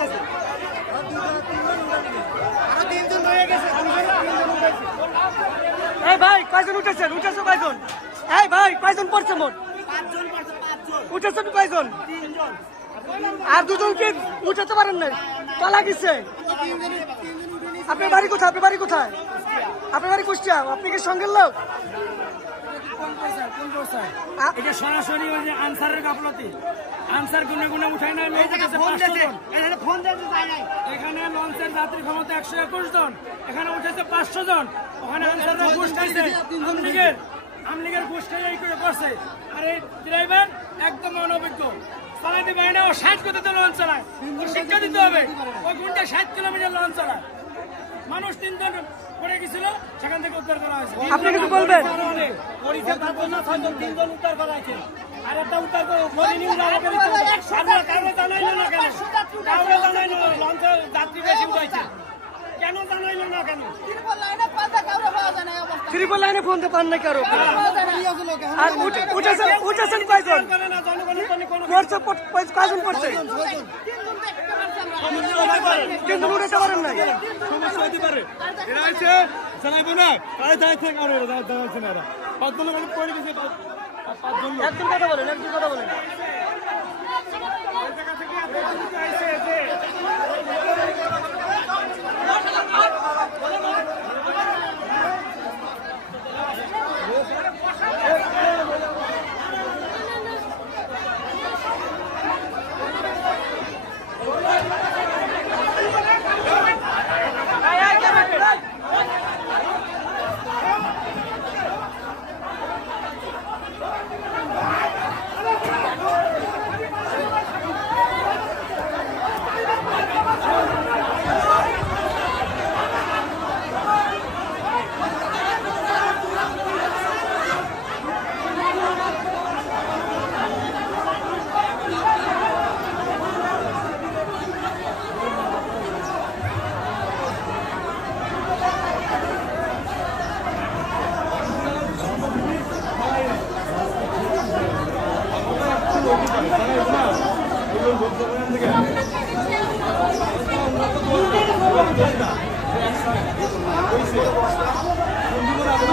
গেছে এই ভাই কয়জন উঠেছেন উঠেছো কয়জন এই ভাই কয়জন পড়ছে মোট উঠেছেন কয়জন আর দুজন কি উঠাতে পারেন নাই তলা গেছে আপনার বাড়ি কোথায় আপনার বাড়ি কোথায় আপনার বাড়ি কুষ্টিয়া আপনি কি সঙ্গের লোক এটা সরাসরি ওই যে আনসারের গাফলতি আনসার গুনে গুনে উঠায় না এখানে লঞ্চের যাত্রী ক্ষমতা 121 জন এখানে উঠেছে 500 জন ওখানে আনসাররা ঘুষ খাইছে আমলিগের ঘুষ খাই এই করে করছে আর এই ড্রাইভার একদম অনভিজ্ঞ চালাতে পারে না ও 60 গতিতে লঞ্চ চালায় শিক্ষা দিতে হবে ওই ঘন্টা 60 কিলোমিটার লঞ্চ চালায় মানুষ 3 জন পড়ে গেছিল সেখান থেকে উদ্ধার করা হয়েছে আপনি কিছু বলবেন পরীক্ষা তারপর না 6 জন 3 জন উদ্ধার করা হয়েছে আর একটা উদ্ধার করে কাউরে জানাইলো লঞ্চের যাত্রী বেশি উঠাইছে কেন জানাইলো না কেন ত্রিপল লাইনে ফোন পান না কারো আর উঠেছেন কয়জন কয়জন পড়ছে কিন্তু উঠেতে পারেন না সমস্যা হতে পারে এরা হচ্ছে জানাইবো না তাই তাই থেকে আর জানাচ্ছে না এরা 5 জন মানে পড়ে গেছে 5 জন একদিন কথা বলেন একদিন কথা বলেন বন্ধুরা